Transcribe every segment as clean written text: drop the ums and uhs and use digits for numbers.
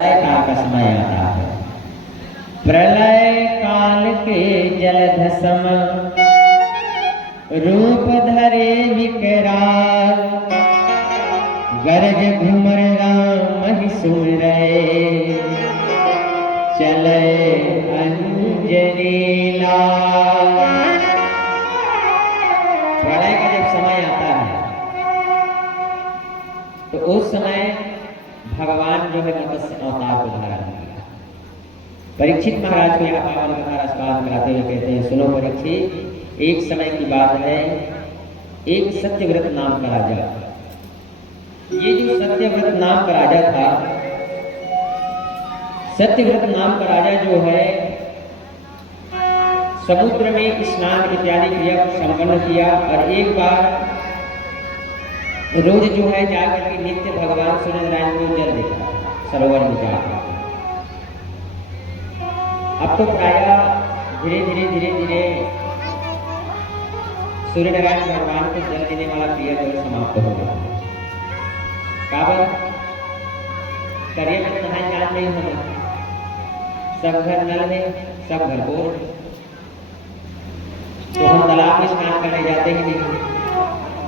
प्रलय काल का समय आता है। प्रलय काल के जलधसम रूप धरे विकराल, गरज घुमर राम ही सुन रहे, चले अंजनी लाल। प्रलय का जब समय आता है तो उस समय भगवान जो है मत्स्य अवतार को धारण किया। परीक्षित महाराज को यह पावन कथा रसपान कराते हुए कहते हैं, सुनो परीक्षित, एक समय की बात है, एक सत्यव्रत नाम का राजा। ये जो सत्यव्रत नाम का राजा था, सत्यव्रत नाम का राजा जो है समुद्र में स्नान इत्यादि क्रिया को संपन्न किया और एक बार रोज जो है जाकर के नित्य भगवान सूर्य नारायण को जल देता सरोवर में जाकर। अब तो प्राय धीरे धीरे सूर्य नारायण भगवान को जल देने वाला क्रिया जो समाप्त हो गया। काबर करिए में नहाए जान नहीं होगा, सब घर नल है, सब घर बोर, तो हम तालाब में स्नान करने जाते ही नहीं।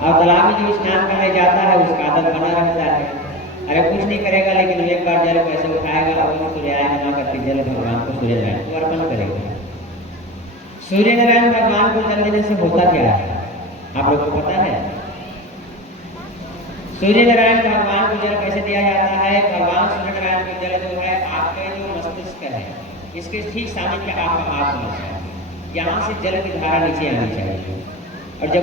और तालाब में जो स्नान करने जाता है उसका आदत बना रहता है, अरे कुछ नहीं करेगा लेकिन एक बार जल पैसे उठाएगा और सूर्य नारायण करके जल भगवान को सूर्य नारायण को अर्पण करेगा। सूर्य नारायण भगवान को जल देने से होता क्या है आप लोग को पता है? सूर्य नारायण भगवान को जल कैसे दिया जाता है? भगवान सूर्य नारायण को जल जो है आपके जो मस्तिष्क है इसके ठीक सामने के आपका हाथ होना चाहिए, यहाँ से जल की धारा नीचे आनी चाहिए। और जब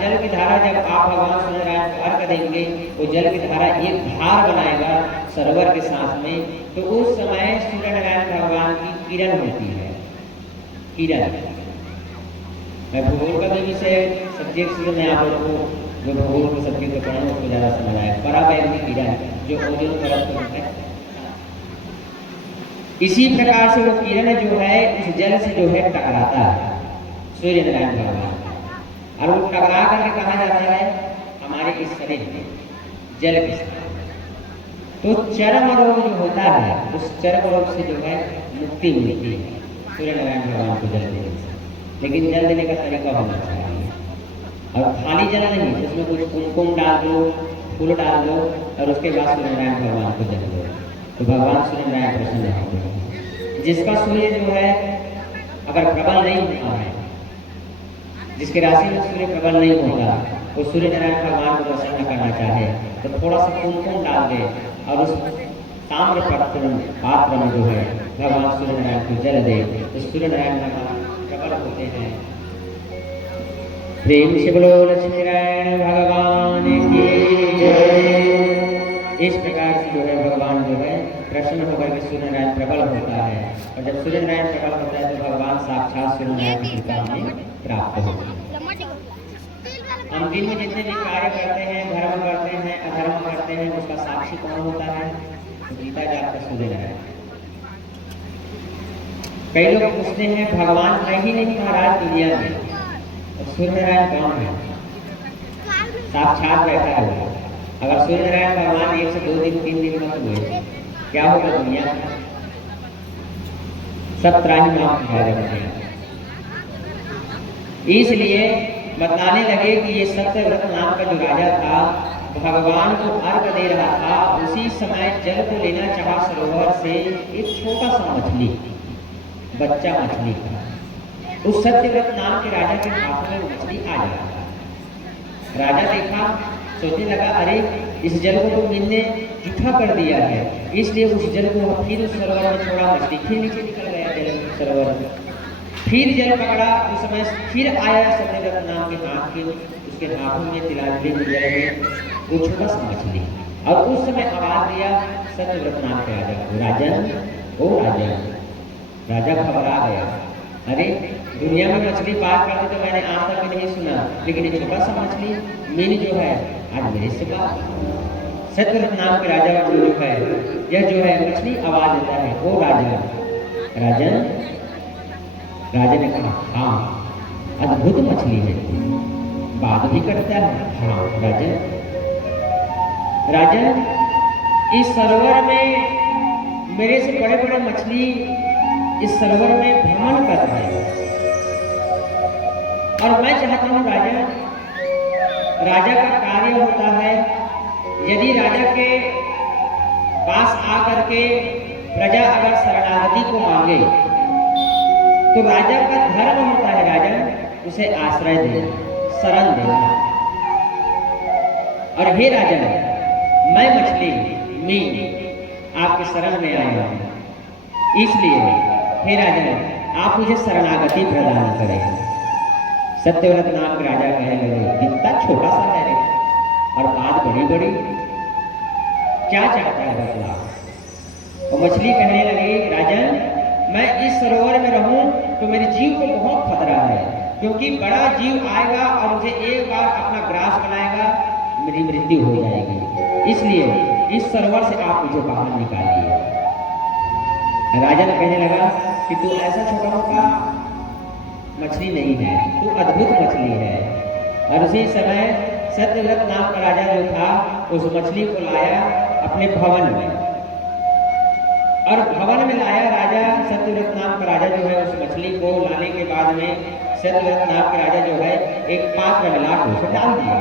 जल की धारा जब आप भगवान सूर्य नारायण को अर्घ देंगे, वो जल की धारा एक धार बनाएगा सरोवर के साथ में, तो उस समय सूर्य नारायण भगवान की किरण होती है। किरण, मैं भूगोल का भी विषय सब्जेक्ट में आप लोगों को जो भूगोल के सब्जेक्ट पढ़े उसको ज़्यादा समझ आए। पराबैंगनी किरण जो ओजोन परत को है, इसी प्रकार से वो किरण जो है उस जल से जो है टकराता है सूर्य नारायण भगवान, और वो टकरा करके कहा जाता है हमारे इस शरीर में जल के साथ। तो चर्म रोग जो होता है उस चर्म रोग से जो है मुक्ति मिलती है सूर्य नारायण भगवान को जल देने से। लेकिन जल देने का तरीका होना चाहिए, और खाली जल नहीं, उसमें कुछ कुमकुम डाल दो, फूल डाल दो और उसके बाद सूर्य नारायण भगवान को जल दो, तो भगवान सूर्य नारायण प्रसन्न होते हैं। जिसका सूर्य जो है अगर प्रबल नहीं होता है, जिसके राशि में सूर्य प्रबल नहीं होता, वो सूर्य नारायण भगवान को प्रसन्न करना चाहे तो थोड़ा सा कुमकुम डाल दे और उस ताम्र पात्र में जो है भगवान सूर्य नारायण को जल दे, तो सूर्य नारायण भगवान प्रबल होते हैं। प्रेम से बोलो लक्ष्मी नारायण भगवान की जय। इस प्रकार से जो है भगवान जो है प्रसन्न होकर के सूर्य नारायण प्रबल होता है, और जब सूर्य नारायण प्रबल होता है तो भगवान साक्षात सूर्य नारायण की कृपा हमें प्राप्त होती है। हम दिन में जितने भी कार्य करते हैं, धर्म करते हैं, अधर्म करते हैं, उसका साक्षी कौन होता है? गीता जाप का सूर्य नारायण। कई लोग पूछते हैं भगवान है ही नहीं महाराज दुनिया में, और सूर्य नारायण कौन है? साक्षात बैठा है। अगर सूर्य नारायण भगवान 1 से 2 दिन 3 दिन मत हुए, क्या होगा दुनिया में? सब त्राही नाम जाएगा। इसलिए बताने लगे कि ये सत्यव्रत नाम का जो राजा था भगवान को अर्घ दे रहा था, उसी समय जल को लेना चाहा सरोवर से एक छोटा सा मछली, बच्चा मछली था। उस सत्यव्रत नाम के राजा के हाथ में मछली आ जाता। राजा देखा, सोचने लगा अरे इस जल को तो मैंने जूठा कर दिया है, इसलिए उस जल को फिर उस सरोवर में छोड़ा, मछली फिर नीचे निकल गया जल सरोवर में। फिर जल पकड़ा, उस समय फिर आया सत्यव्रत नाम के हाथ के, उसके हाथों में तिलांजलि जल में वो छोटा सा मछली, और उस समय आवाज दिया सत्यव्रत नाम के राजा को, राजन ओ राजन। राजा घबरा गया, अरे दुनिया में मछली बात करते तो मैंने आज तक भी नहीं सुना, लेकिन ये छोटा सा मछली मीन जो है आज मेरे से बात। सत्यव्रत नाम के राजा को जो है यह जो है मछली आवाज देता है, ओ राजा राजन। राजा ने कहा हाँ अद्भुत मछली है, बात भी करता है। हाँ राजन, राजन इस सरोवर में मेरे से बड़े बड़े मछली इस सरोवर में भ्रमण कर रहे हैं और मैं चाहता हूँ राजा, राजा का कार्य होता है यदि राजा के पास आकर के प्रजा अगर शरणागति को मांगे तो राजा का धर्म होता है राजा उसे आश्रय देना, शरण देना। और हे राजा, मैं मछली मीन आपके शरण में आया हूं, इसलिए हे राजा आप मुझे शरणागति प्रदान करें। सत्यव्रत नाम के राजा कहने लगे, इतना छोटा सा है और बात बड़ी बड़ी, क्या चाहता है बतला? और मछली कहने लगी, राजन मैं इस सरोवर में रहूं तो मेरे जीव को बहुत खतरा है, क्योंकि बड़ा जीव आएगा और मुझे एक बार अपना ग्रास बनाएगा, मेरी मृत्यु हो जाएगी, इसलिए इस सरोवर से आप मुझे बाहर निकालिए। राजन कहने लगा कि तू ऐसा छोटा मोटा मछली नहीं है, तू अद्भुत मछली है। और उसी समय सत्यव्रत नाम का राजा जो था उस मछली को लाया अपने भवन में, और भवन में लाया राजा। सत्यव्रत नाम का राजा जो है उस मछली को लाने के बाद में सत्यव्रत नाम का राजा जो है एक पात्र में लाकर उसे डाल दिया।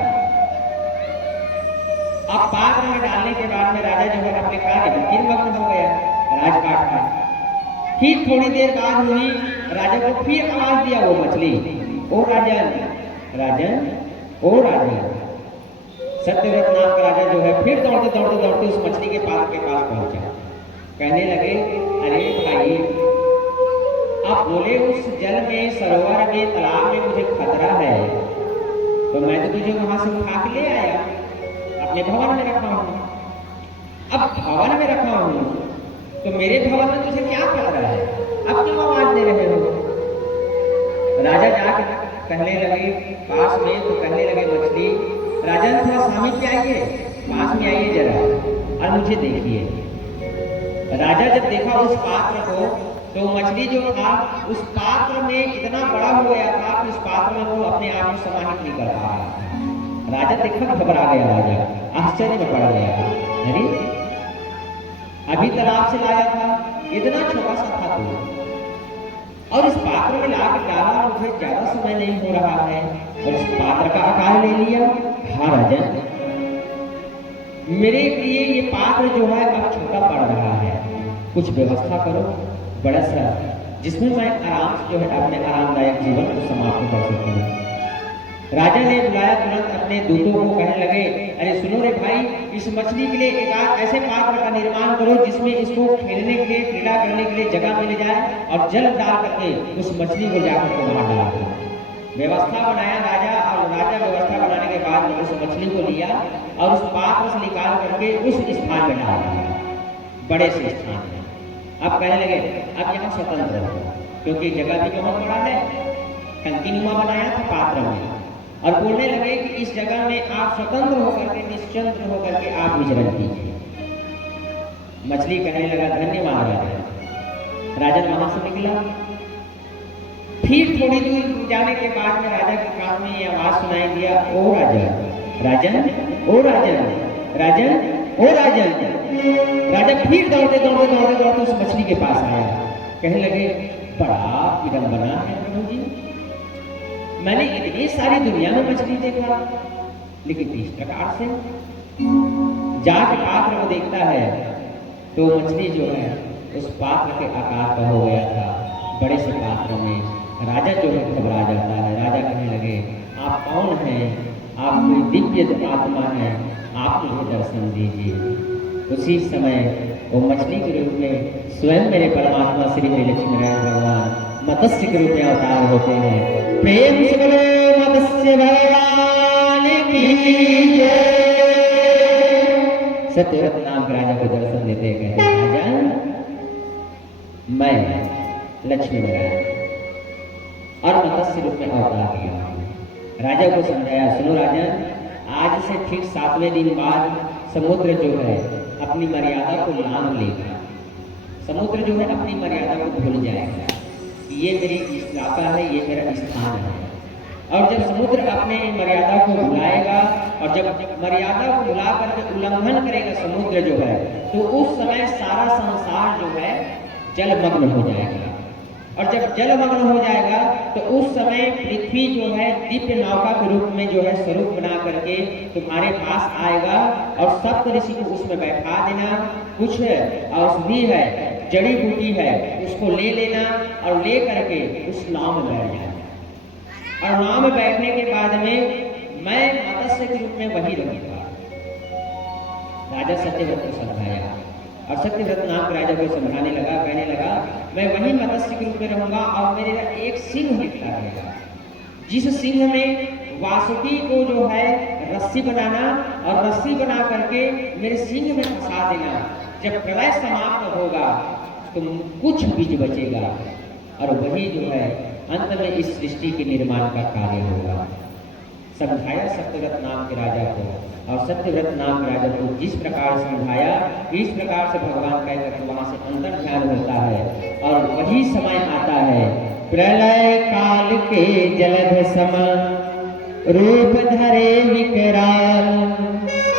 अब पात्र में डालने के बाद में राजा जो है अपने कार्य में निर्मग्न हो गया राजपाट में। फिर थोड़ी देर बाद हुई, राजा को फिर आवाज दिया वो मछली, ओ राजन, राजन, ओ राजन। सत्यव्रत नाम का राजा जो है फिर दौड़ते दौड़ते दौड़ते उस मछली के पास पहुंचा। कहने लगे, अरे भाई, आप बोले उस जल में, सरोवर में, तालाब में मुझे खतरा है, तो मैं तो तुझे वहां से उठा के ले आया, अपने भवन में रखा हूं। अब भवन में रखा हूं तो मेरे भवन में तुझे क्या खतरा है? अब क्यों आवाज दे रहे हो? राजा जाके कहने लगे पास में, तो कहने लगे मछली, राजन थोड़ा सामने आइए, पास में आइए जरा और मुझे देखिए। राजा जब देखा उस पात्र को तो मछली जो था उस पात्र में इतना बड़ा हो गया था कि उस पात्र में वो अपने आप में समाहित नहीं कर पा रहा था। राजा देखा घबरा गया, राजा आश्चर्य में पड़ गया, अरे अभी तालाब से लाया था, इतना छोटा सा था तो, और इस पात्र में ला के डाला, मुझे ज्यादा समय नहीं हो रहा है और इस पात्र का आकार ले लिया। हाँ राजन, मेरे लिए ये पात्र जो है अब छोटा पड़ रहा है, कुछ व्यवस्था करो बड़ा सा, जिसमें मैं आराम से जो है अपने आरामदायक जीवन को समाप्त कर सकूं। राजा ने बुलाया तुरंत अपने दूतों को, कहने लगे, अरे सुनो रे भाई, इस मछली के लिए एक ऐसे पात्र का निर्माण करो जिसमें इसको खेलने के लिए, क्रीड़ा करने के लिए जगह मिल जाए, और जल डाल करके उस मछली को जाकर के वहां डाल दो। व्यवस्था बनाया राजा, और राजा व्यवस्था बनाने के बाद उस मछली को लिया और उस पात्र से निकाल करके उस स्थान में डाल दिया, बड़े से स्थान में। अब कहने लगे, अब यहाँ स्वतंत्र हो, क्योंकि जगह भी बहुत बड़ा है, कंटिन्यूमा बनाया था पात्र में, और बोलने लगे कि इस जगह में आप स्वतंत्र होकर के, निश्चिंत होकर के आप विचरण कीजिए। मछली कहने लगा, धन्यवाद राजा। राजन वहां से निकला। फिर थोड़ी दूर जाने के बाद में राजा के कान में ये आवाज सुनाई दिया, ओ राजन, राजन, ओ राजन, राजन, ओ राजन। राजा फिर दौड़ते दौड़ते दौड़ते दौड़ते उस मछली के पास आया। कहने लगे, बड़ा विडंबना है प्रभु जी, मैंने इतनी सारी दुनिया में मछली देखा, लेकिन इस प्रकार से जाके पात्र को देखता है तो मछली जो है उस पात्र के आकार का हो गया था, बड़े से पात्र में। राजा जो है घबरा जाता है। राजा कहने लगे, आप कौन हैं? आप कोई दिव्य आत्मा है, आप मुझे दर्शन दीजिए। उसी समय वो मछली के रूप में स्वयं मेरे परमात्मा श्री लक्ष्मी नारायण भगवान मत्स्य के रूप में अवतार होते हैं। प्रेम से बोलो मत्स्य भगवान की जय। सत्यव्रत नाम के राजा को दर्शन देते कहते हैं, राजा मैं लक्ष्मी नारायण और मत्स्य रूप में अवतार किया हूं। राजा को समझाया, सुनो राजन, आज से ठीक 7वें दिन बाद समुद्र जो है अपनी मर्यादा को लांघ लेगा। समुद्र जो है अपनी मर्यादा को भूल जाएगा। ये मेरी इलाका है, ये मेरा स्थान है, और जब समुद्र अपने मर्यादा को भुलाएगा और जब मर्यादा को भुला करके उल्लंघन करेगा समुद्र जो है, तो उस समय सारा संसार जो है जलमग्न हो जाएगा। और जब जलमग्न हो जाएगा तो उस समय पृथ्वी जो है दिव्य नौका के रूप में जो है स्वरूप बना करके तुम्हारे पास आएगा और सप्त ऋषि को उसमें बैठा देना। कुछ औषधि है, जड़ी बूटी है, उसको ले लेना और ले करके उस नाव में बैठ जाना। और नाव में बैठने के बाद में मैं मत्स्य के रूप में वही रहूंगा। राजा सत्यव्रत को समझाया और सत्यव्रत नाम राजा को समझाने लगा, कहने लगा मैं वही मत्स्य के रूप में रहूंगा और मेरे एक सिंह निकला रहेगा, जिस सिंह में वासुकी को जो है रस्सी बनाना और रस्सी बना करके मेरे सिंह में फंसा देना। जब प्रलय समाप्त होगा तो कुछ बीज बचेगा और वही जो है अंत में इस सृष्टि के निर्माण का कार्य होगा। समझाया सत्यव्रत नाम के राजा को, और सत्यव्रत नाम के राजा को जिस प्रकार समझाया इस प्रकार से भगवान कहकर वहां से अंतर ध्यान होता है। और वही समय आता है प्रलय काल के जलध सम रूप धरे विकराल।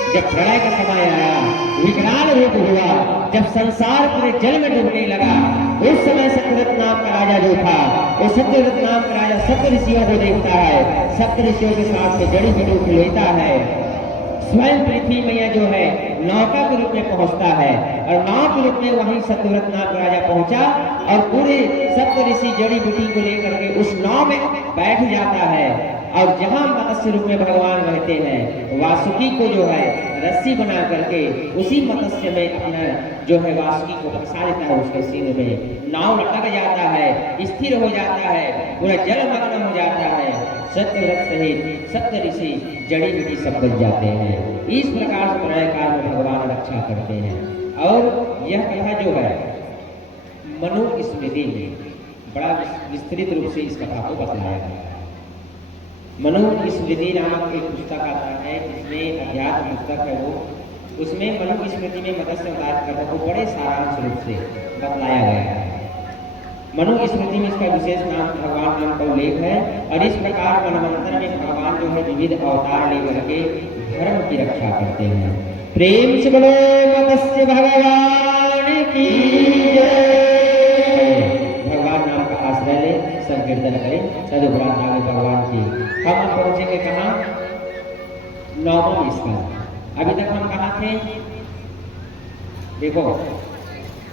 जब प्रलय का समय आया, विकराल रूप हुआ, जब संसार पूरे जल में डूबने लगा, उस समय सत्यव्रत नाम का राजा जो था, वो सत्यव्रत नाम का राजा सप्त ऋषियों को देखता है, सप्त ऋषियों के साथ में जड़ी बूटी को लेता है, स्वयं पृथ्वी मैया जो है नौका के रूप में पहुंचता है और नाव के रूप में वहीं सत्यव्रत नाम का राजा पहुंचा और पूरे सप्त ऋषि जड़ी बूटी को लेकर के उस नाव में बैठ जाता है। और जहां मत्स्य रूप में भगवान रहते हैं, वासुकी को जो है रस्सी बना करके उसी मत्स्य में अपना जो है वासुकी को फंसा देता है, उसके सिर में नाव लटक जाता है, स्थिर हो जाता है, पूरा जलमग्न हो जाता है। सत्यव्रत सहित सप्त ऋषि जड़ी बूटी सब बच जाते हैं। इस प्रकार से प्रलय काल में भगवान रक्षा करते हैं। और यह कथा जो है मनु स्मृति में बड़ा विस्तृत रूप से इस कथा को बताया गया है। मनु स्मृति नामक एक पुस्तक आता है, जिसमें अध्यात्म पुस्तक है वो, उसमें मनु स्मृति में मत्स्य अवतार कथा को बड़े सारांश रूप से बतलाया गया है। मनु स्मृति में इसका विशेष नाम भगवान नाम का उल्लेख है। और इस प्रकार मनवंतर में भगवान जो है विविध अवतार लेकर के धर्म की रक्षा करते हैं। प्रेम से बोलो मत्स्य भगवान की जय। भगवान नाम का आश्रय ले, संकीर्तन करें, तदुपरांत आगे भगवान की हम पहुंचेंगे कहाँ? 9वां स्कंद। अभी तक हम कहाँ थे? देखो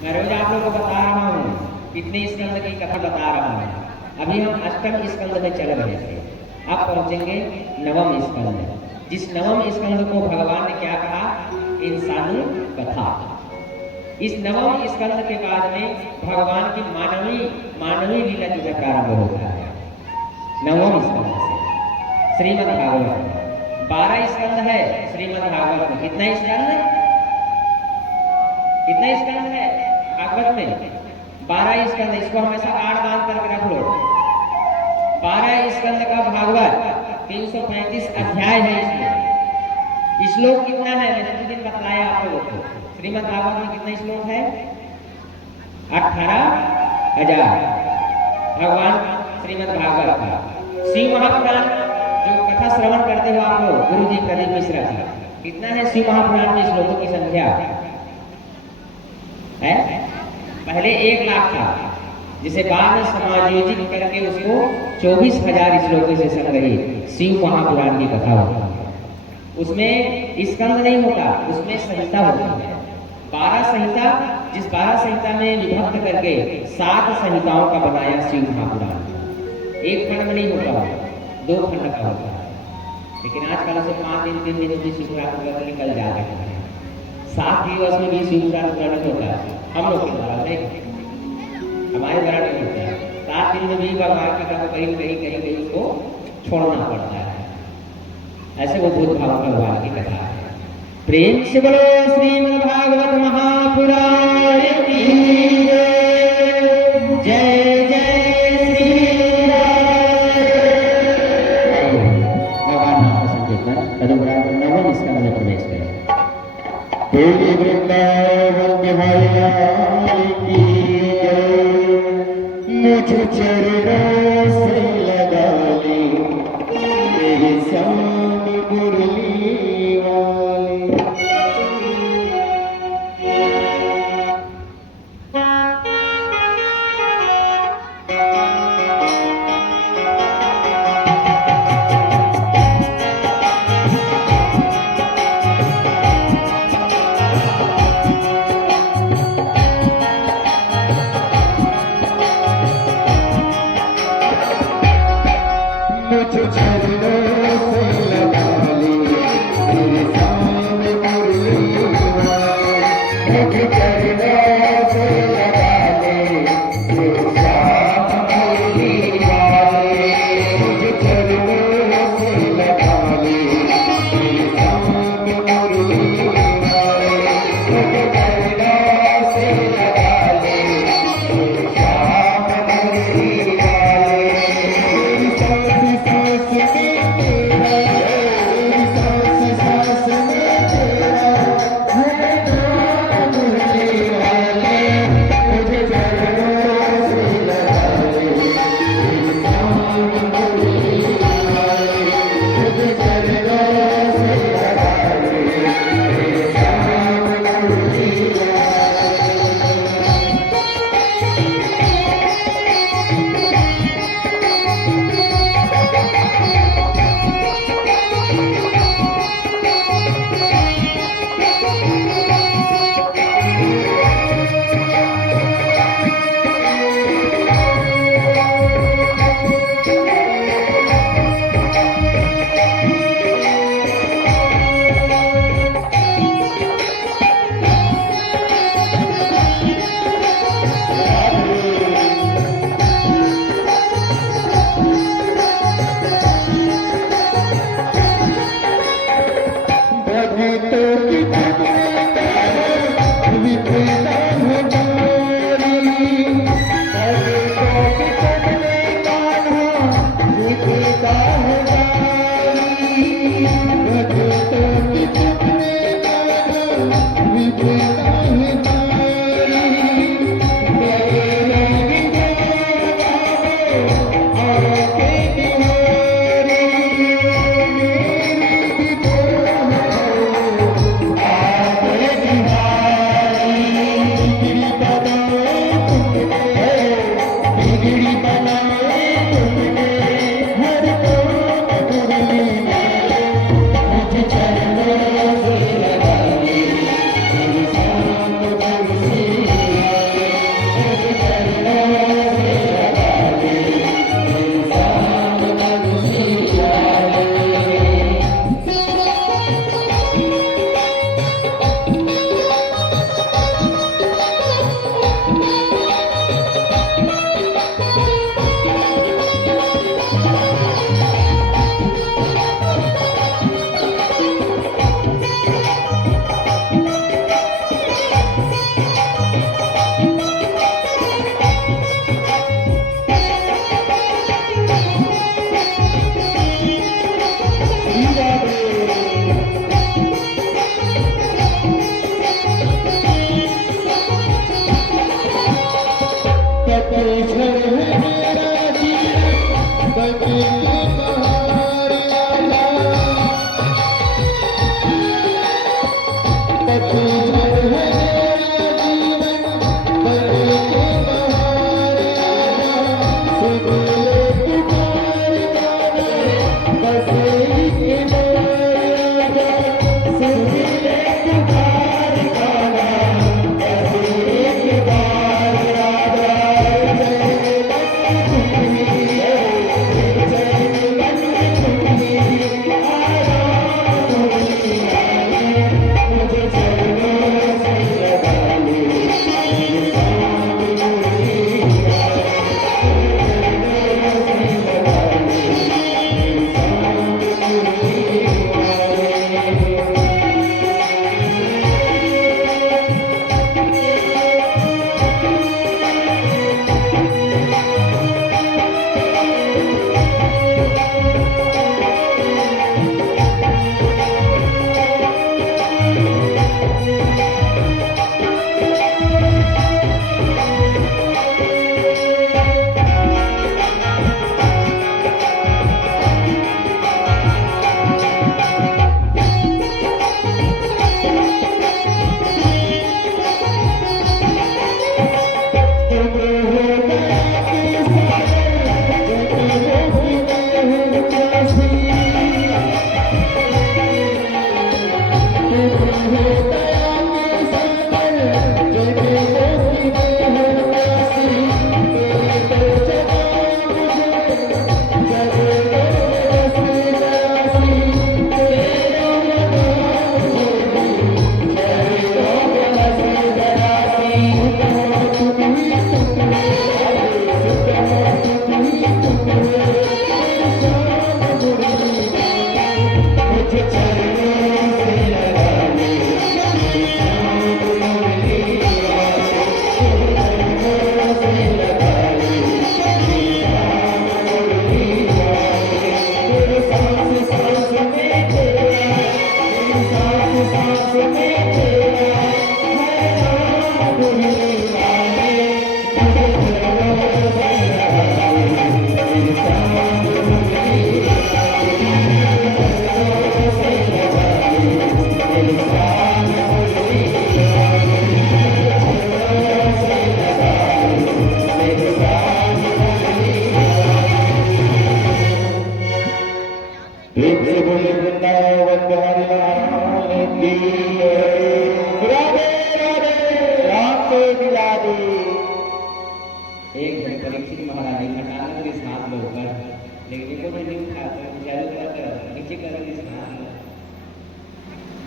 मैं रोज आप लोगों को बता रहा हूँ, कितने स्कंद की कथा बता रहा हूँ। अभी हम 8वें स्कंद में चल रहे थे, अब पहुंचेंगे 9वां स्कंद। जिस 9वां स्कंद को भगवान ने क्या कहा? इंसानी कथा। इस 9वां स्कंद के बाद में भगवान की मानवीय लीला जो है प्रारंभ होता है। 9वां स्कंद से श्रीमद् भागवत 12 स्कंद है। श्रीमद् भागवत में कितना स्कंद है? कितना स्कंद है भागवत में? 12 स्कंद। इसको हमेशा आड़ बांध करके रख लो। 12 स्कंद का भागवत 335 अध्याय है। इसमें श्लोक कितना है? मैंने उस दिन बतलाया आप लोगों को। श्रीमद् भागवत में कितना श्लोक है? 18,000। भगवान श्रीमद् भागवत का शिव महापुराण जो कथा श्रवण करते हो आप लोग, गुरु जी प्रदीप मिश्रा जी, कितना है शिव महापुराण में श्लोकों की संख्या है? पहले 1 लाख था, जिसे बाद में समायोजित करके उसको 24,000 श्लोकों से संग्रहित शिव महापुराण की कथा होती है। उसमें स्कंद नहीं होता, उसमें संहिता होती है। 12 संहिता, जिस 12 संहिता में विभक्त करके 7 संहिताओं का बनाया शिव महापुराण। एक खंड में नहीं होता, 2 खंड का होता है। लेकिन आजकल से 5 दिन 3 दिन भी शिवरात्रि निकल जा रहे हैं। 7 दिवस में भी शिवरात्रि नहीं होता है हम लोग के द्वारा, नहीं हमारे द्वारा नहीं होता है। 7 दिन में भी भगवान की कथा कहीं उसको छोड़ना पड़ता है। ऐसे वो भूत भाव भगवान की कथा है। प्रेम से बोलो श्रीमद् भागवत महापुराण की जय जय श्री राम। भगवान नाम का संकीर्तन तदुपरांत 9वें स्कंद में प्रवेश करें। वृंदावन बिहारी लाल की जय। मुझ चरणों से लगा ले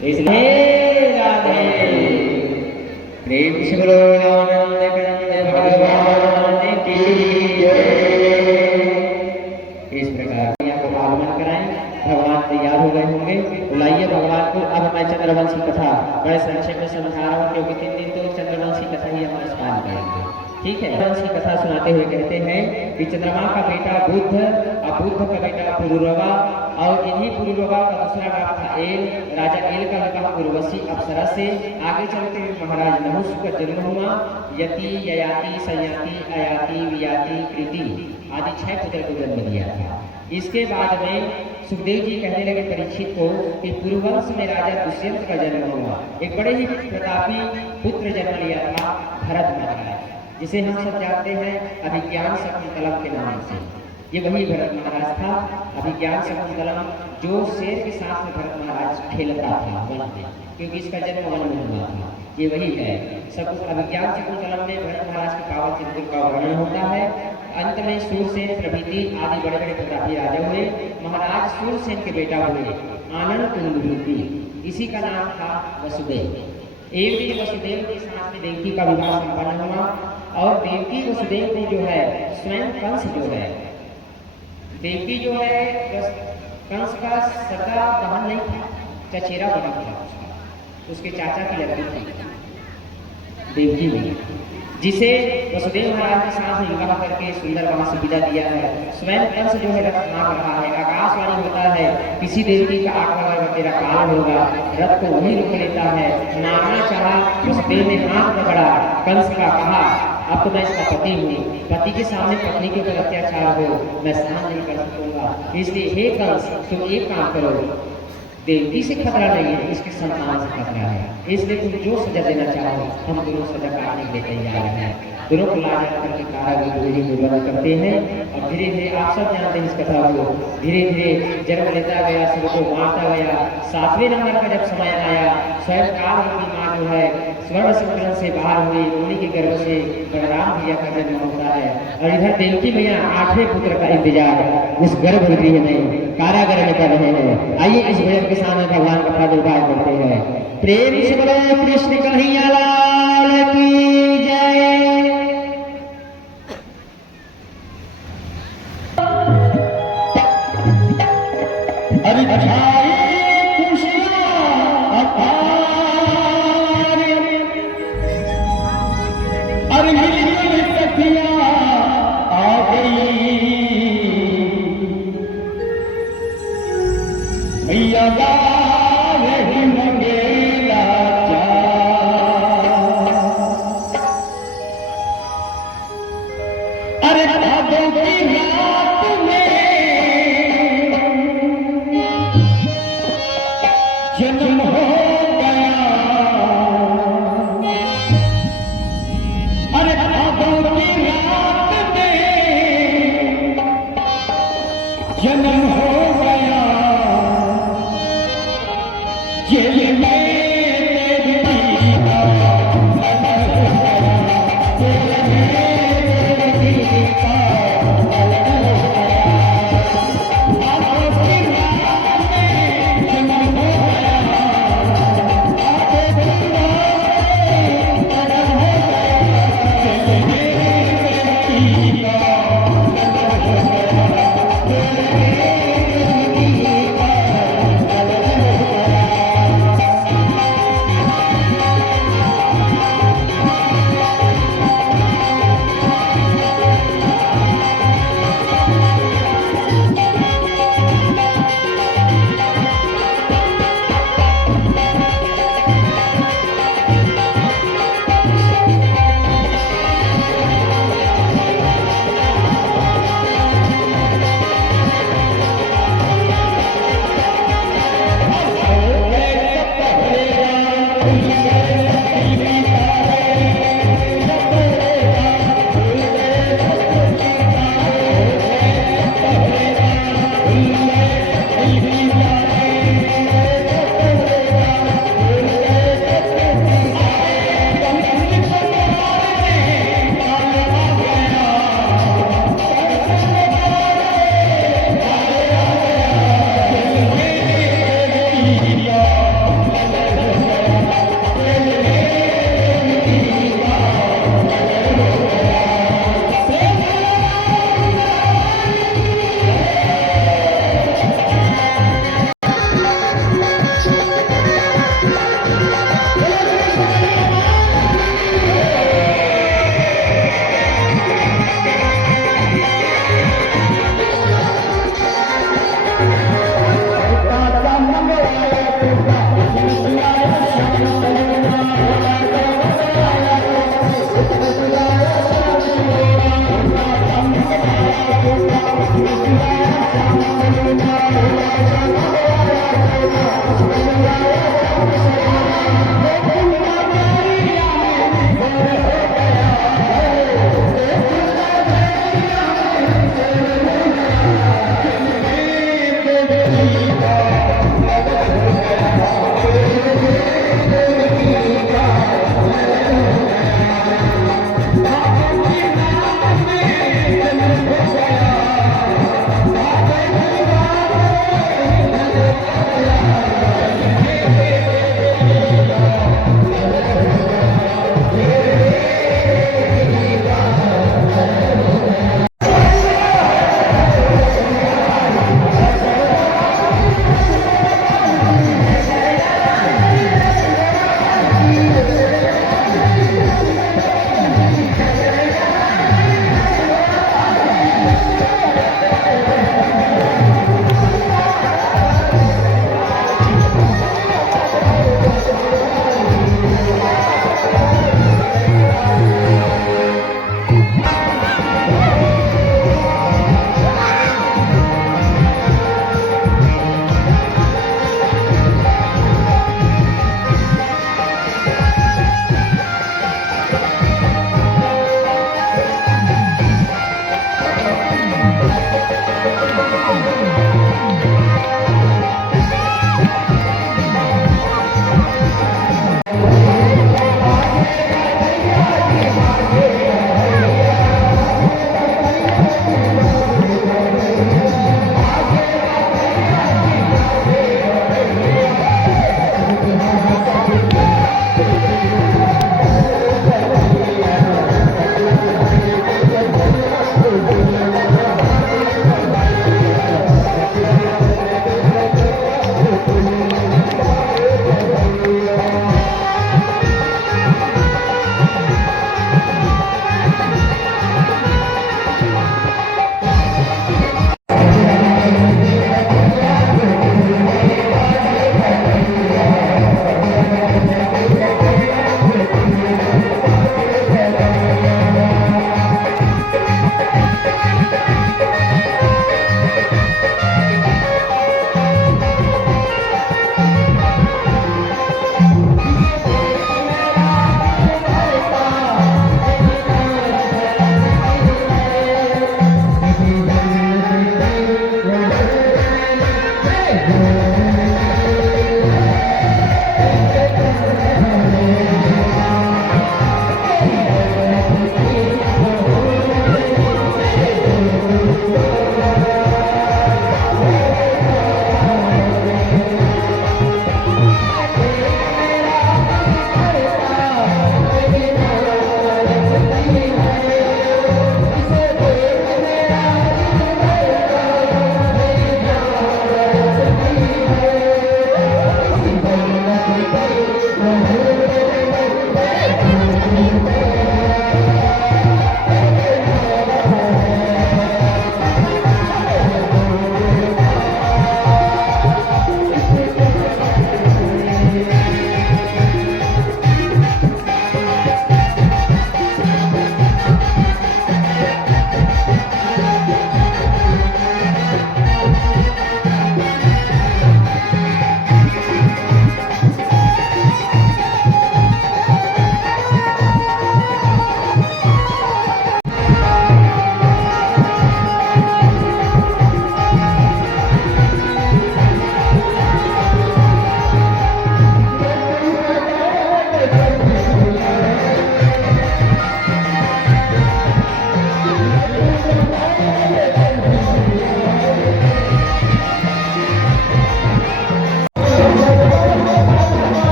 इसलिए राधे प्रेम से बोलो आनंद कंद भगवान की जय। इस प्रकार यहाँ को आगमन कराएं, भगवान तैयार हो गए होंगे। बुलाइए भगवान को। अब मैं चंद्रवंशी कथा बड़े संक्षेप में समझा रहा हूँ, क्योंकि 3 दिन तो चंद्रवंशी कथा ही हम स्नान करेंगे। ठीक है। चंद्रवंशी कथा सुनाते हुए कहते हैं कि चंद्रमा का बेटा बुध और बुध का बेटा पुरुरवा, और इन्हीं पुरुरवा का दूसरा नाम था एल। राजा एल का विवाह उर्वशी अप्सरा से। आगे चलते हुए महाराज नहुष का जन्म हुआ। यति, ययाति, संयाति, अयाति, वियाति, कृति आदि 6 पुत्र को जन्म दिया था। इसके बाद में सुखदेव जी कहने लगे परीक्षित को कि पूर्ववंश में राजा दुष्यंत का जन्म हुआ। एक बड़े ही प्रतापी पुत्र जन्म लिया था, भरत महाराज, जिसे हम सब जानते हैं अभिज्ञान शकुंतलम के नाम से। ये वही भरत महाराज था। अभिज्ञान शकुंतलम जो शेर के साथ में भरत महाराज खेलता था वन में, क्योंकि इसका जन्म वन में हुआ था। ये वही है। अभिज्ञान शकुंतलम में भरत महाराज के पावन चरित्र का वर्णन होता है। अंत में सूरसेन प्रभृति आदि बड़े बड़े प्रतापी राजा हुए। महाराज सूरसेन के बेटा हुए आनंद कुंदुभूति, इसी का नाम था वसुदेव। एक दिन वसुदेव के साथ में देवकी का विवाह संपन्न हुआ, और देवकी वसुदेव ने जो है स्वयं कंस जो है, देवकी जो है कंस का सगा बहन नहीं था, चचेरा बहन था उसका, उसके चाचा की लड़की थी देवकी में, जिसे वसुदेव महाराज के साथ विवाह करके सुंदर वहां से विदा दिया है। स्वयं कंस जो है रथ नाप रहा है। आकाशवाणी होता है किसी देवकी का आगमन तेरा काल होगा, रथ को वही रोक लेता है। नामना चाहा, वसुदेव ने हाथ पकड़ा, कंस का कहा अब तो मैं इसका पति हूँ, पति के सामने पत्नी के ऊपर अत्याचार हो मैं सहन नहीं कर सकूंगा, इसलिए हे कंस तुम एक काम करो, देवकी से खतरा नहीं है, इसके संतान से खतरा है, इसलिए तुम जो सजा देना चाहो हम दोनों सजा काटने के लिए तैयार हैं। दोनों को ला जाकर के कारागृह में बंद करते हैं और धीरे धीरे आप सब जानते हैं इस कथा को, धीरे धीरे जन्म लेता गया, सबको मारता गया। 7वें नंबर का जब समय आया, स्वयं काल की माँ जो है स्वर्ण संकलन से बाहर हुई, उन्हीं के गर्भ से बलराम भैया का जन्म होता है और इधर देवकी मैया 8वें पुत्र का इंतजार इस गर्भगृह में कारागृह में कर रहे हैं। आइए इस भजन के सामने भगवान का प्रादुर्भाव करते हैं। प्रेम से बोलो कृष्ण कन्हैया लाल की जय।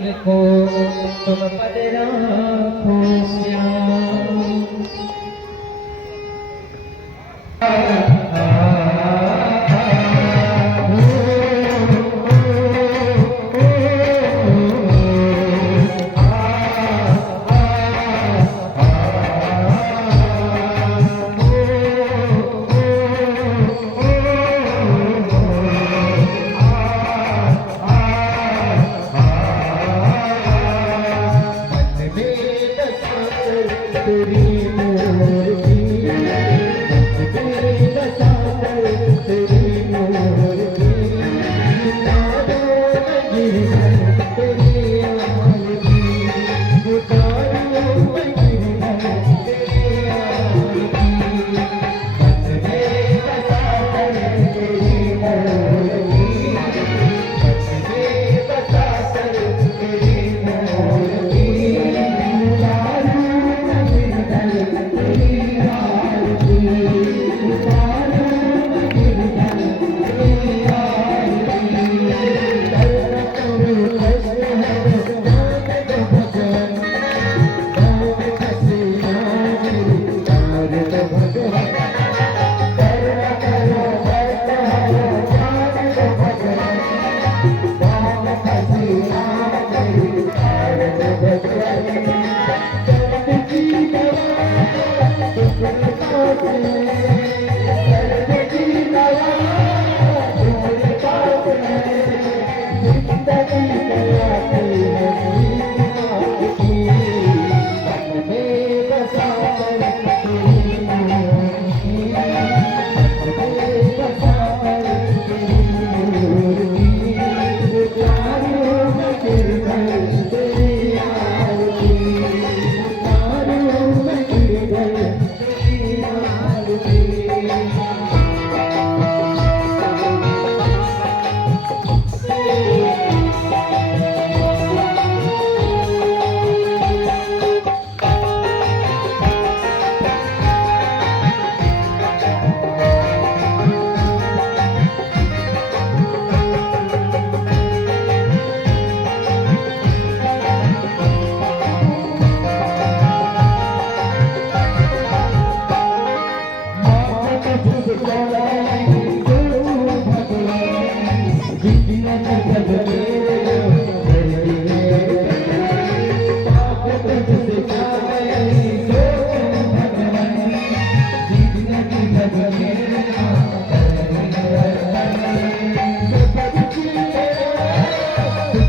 संग को तुम पद राखो श्याम।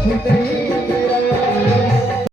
Today